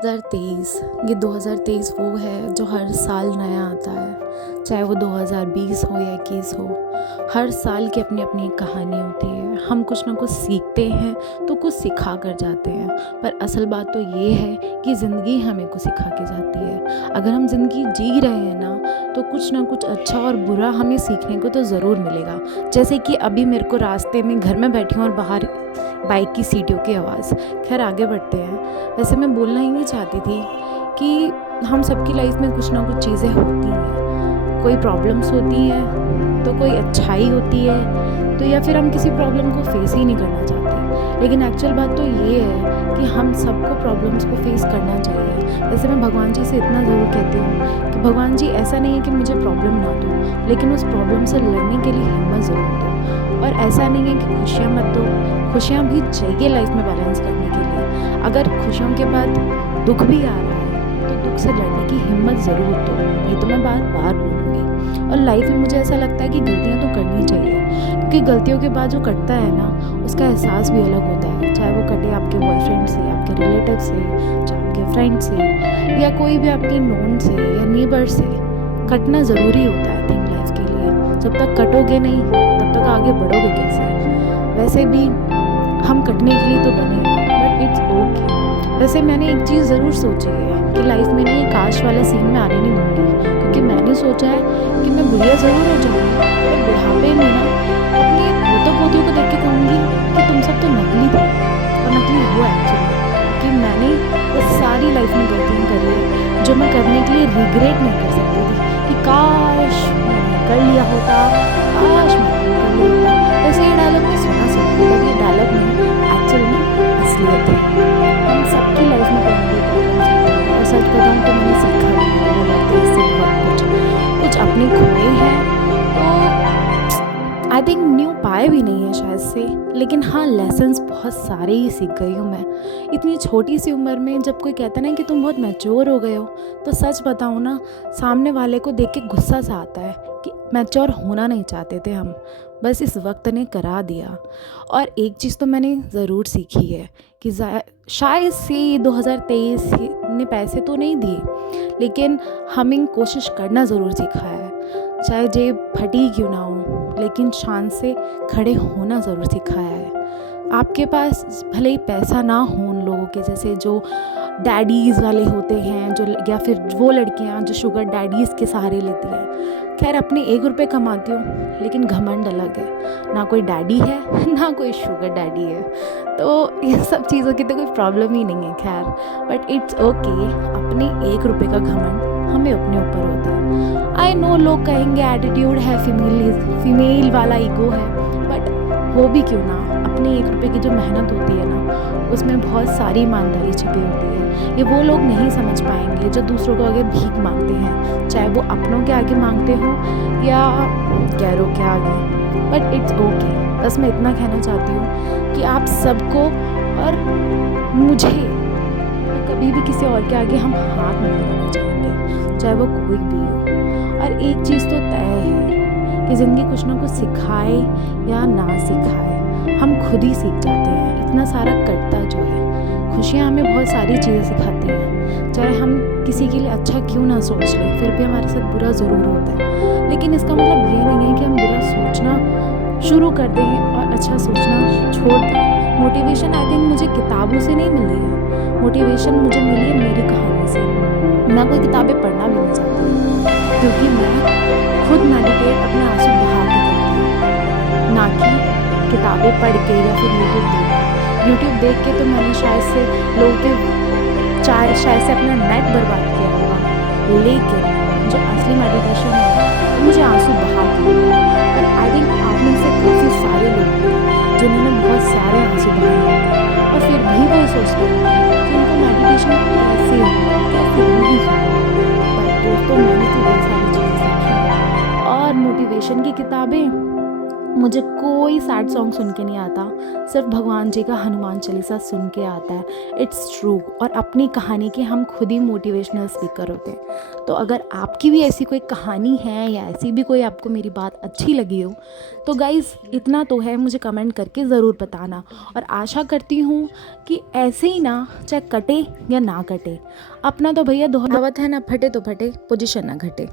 2023 ये 2023 वो है जो हर साल नया आता है, चाहे वो 2020 हो या 21 हो। हर साल की अपनी अपनी एक कहानी होती है। हम कुछ ना कुछ सीखते हैं तो कुछ सिखा कर जाते हैं, पर असल बात तो ये है कि ज़िंदगी हमें कुछ सिखा के जाती है। अगर हम ज़िंदगी जी रहे हैं ना, तो कुछ ना कुछ अच्छा और बुरा हमें सीखने को तो ज़रूर मिलेगा। जैसे कि अभी मेरे को रास्ते में, घर में बैठी हूँ और बाहर बाइक की सीटियों की आवाज़। खैर आगे बढ़ते हैं। वैसे मैं बोलना ही नहीं चाहती थी कि हम सबकी लाइफ में कुछ ना कुछ चीज़ें होती हैं। कोई प्रॉब्लम्स होती हैं तो कोई अच्छाई होती है, तो या फिर हम किसी प्रॉब्लम को फेस ही नहीं करना चाहते। लेकिन एक्चुअल बात तो ये है कि हम सबको प्रॉब्लम्स को फेस करना चाहिए। वैसे मैं भगवान जी से इतना ज़रूर कहती हूँ कि भगवान जी, ऐसा नहीं है कि मुझे प्रॉब्लम ना दो, लेकिन उस प्रॉब्लम से लड़ने के लिए हिम्मत ज़रूर दो। और ऐसा नहीं है कि खुशियाँ मत दो, खुशियाँ भी चाहिए लाइफ में बैलेंस करने के लिए। अगर खुशियों के बाद दुख भी आ रहा है तो दुख से लड़ने की हिम्मत ज़रूर दो। ये तो मैं बार बार बोलूँगी। और लाइफ में मुझे ऐसा लगता है कि गलतियाँ तो करनी चाहिए, क्योंकि गलतियों के बाद जो कटता है ना, उसका एहसास भी अलग होता है। चाहे वो कटे आपके बॉयफ्रेंड से, आपके रिलेटिव से, चाहे आपके फ्रेंड से, या कोई भी आपकी नोन से या नेबर से। कटना ज़रूरी होता है थिंक लाइफ के लिए। जब तक कटोगे नहीं तब तक आगे बढ़ोगे कैसे। वैसे भी हम कटने के लिए तो बने हैं, बट इट्स ओके। वैसे मैंने एक चीज़ ज़रूर सोची है कि लाइफ में नहीं, काश वाला सीन में आने नहीं दूँगी, क्योंकि मैंने सोचा है कि मैं बुढ़िया ज़रूर हो जाऊँगी, पर बुढ़ापे में ना अपने पोतों पोतियों को देख के कहूँगी कि तुम सब तो नकली थे, और नकली हो एक्चुअली। कि मैंने वो सारी लाइफ में गलतियाँ करी है जो मैं करने के लिए रिग्रेट नहीं कर सकती थी, कि काश मैंने कर लिया होता, काश मैंने कर लिया होता। वैसे ये डायलॉग मैं सुना सकती, बट ये डायलॉग नहीं, एक्चुअल में असलियत है। हम सबकी लाइफ में कोई ना कोई प्रॉब्लम्स होती है, और सच बताऊँ तो मैंने सीखा भी है 2023 से बहुत कुछ अपने खोए हैं। तो आई थिंक न्यू पाए भी नहीं है शायद से, लेकिन हाँ, लेसन्स बहुत सारे ही सीख गई हूँ मैं इतनी छोटी सी उम्र में। जब कोई कहता ना कि तुम बहुत मैच्योर हो गए हो, तो सच बताऊँ ना, सामने वाले को देख के गुस्सा सा आता है कि मैच्योर होना नहीं चाहते थे हम, बस इस वक्त ने करा दिया। और एक चीज़ तो मैंने ज़रूर सीखी है कि शायद से 2023 ने पैसे तो नहीं दिए, लेकिन हमें कोशिश करना ज़रूर सिखाया है। चाहे जेब फटी क्यों ना हो, लेकिन शान से खड़े होना ज़रूर सिखाया है। आपके पास भले ही पैसा ना हो उन लोगों के जैसे जो डैडीज़ वाले होते हैं, जो या फिर वो लड़कियां जो शुगर डैडीज़ के सहारे लेती हैं। खैर, अपने 1 रुपये कमाती हूँ, लेकिन घमंड अलग है। ना कोई डैडी है ना कोई शुगर डैडी है, तो इन सब चीज़ों की तो कोई प्रॉब्लम ही नहीं है। खैर, बट इट्स ओके। अपने 1 रुपये का घमंड हमें अपने ऊपर होता है। आई नो लोग कहेंगे एटीट्यूड है, फीमेल वाला ईगो है, बट हो भी क्यों ना, अपने 1 रुपये की जो मेहनत होती है ना, उसमें बहुत सारी ईमानदारी छिपी होती है। ये वो लोग नहीं समझ पाएंगे जो दूसरों को आगे भीख मांगते हैं, चाहे वो अपनों के आगे मांगते हो या गैरों के आगे। But it's okay. बस मैं इतना कहना चाहती हूँ कि आप सबको और मुझे कभी भी किसी और के आगे हम हाथ नहीं फैलाना चाहेंगे, चाहे वो कोई भी हो। और एक चीज़ तो तय है कि ज़िंदगी कुछ ना कुछ सिखाए या ना सिखाए, हम खुद ही सीख जाते हैं। इतना सारा कटता जो है, खुशियाँ हमें बहुत सारी चीज़ें सिखाती हैं। चाहे हम किसी के लिए अच्छा क्यों ना सोच लें, फिर भी हमारे साथ बुरा ज़रूर होता है। लेकिन इसका मतलब ये नहीं है कि हम बुरा सोचना शुरू कर दें और अच्छा सोचना छोड़ दें। मोटिवेशन आई थिंक मुझे किताबों से नहीं मिली है, मोटिवेशन मुझे मिली है मेरी कहानी से। मैं कोई किताबें पढ़ना भी नहीं चाहती, क्योंकि मैं खुद मेडिटेट अपने आंसू बहा के करती हूँ, ना कि किताबें पढ़ के या फिर यूट्यूब देख के। तो मैंने शायद से लोगों के शायद से अपना नेट बर्बाद किया होगा, लेकिन जो असली मेडिटेशन है वो मुझे आंसू बहा के होता है। और आई थिंक आप में से काफ़ी सारे लोग हैं जिन्होंने बहुत सारे आंसू बहाए होते हैं, और फिर भी वो सोचते हैं कि उनको मेडिटेशन कैसे होगा, कैसे नहीं होगा। पर दोस्तों, मैंने तो बहुत सारी चीज़ें सीखी हैं, और मोटिवेशन की किताबें मुझे कोई सैड सॉन्ग सुन के नहीं आता, सिर्फ भगवान जी का हनुमान चालीसा सुन के आता है। It's true. और अपनी कहानी के हम खुद ही मोटिवेशनल स्पीकर होते हैं। तो अगर आपकी भी ऐसी कोई कहानी है या ऐसी भी कोई आपको मेरी बात अच्छी लगी हो तो गाइज़ इतना तो है, मुझे कमेंट करके ज़रूर बताना। और आशा करती हूँ कि ऐसे ही ना, चाहे कटे या ना कटे, अपना तो भैया दोहरावत है ना, फटे तो फटे, पोजीशन ना घटे।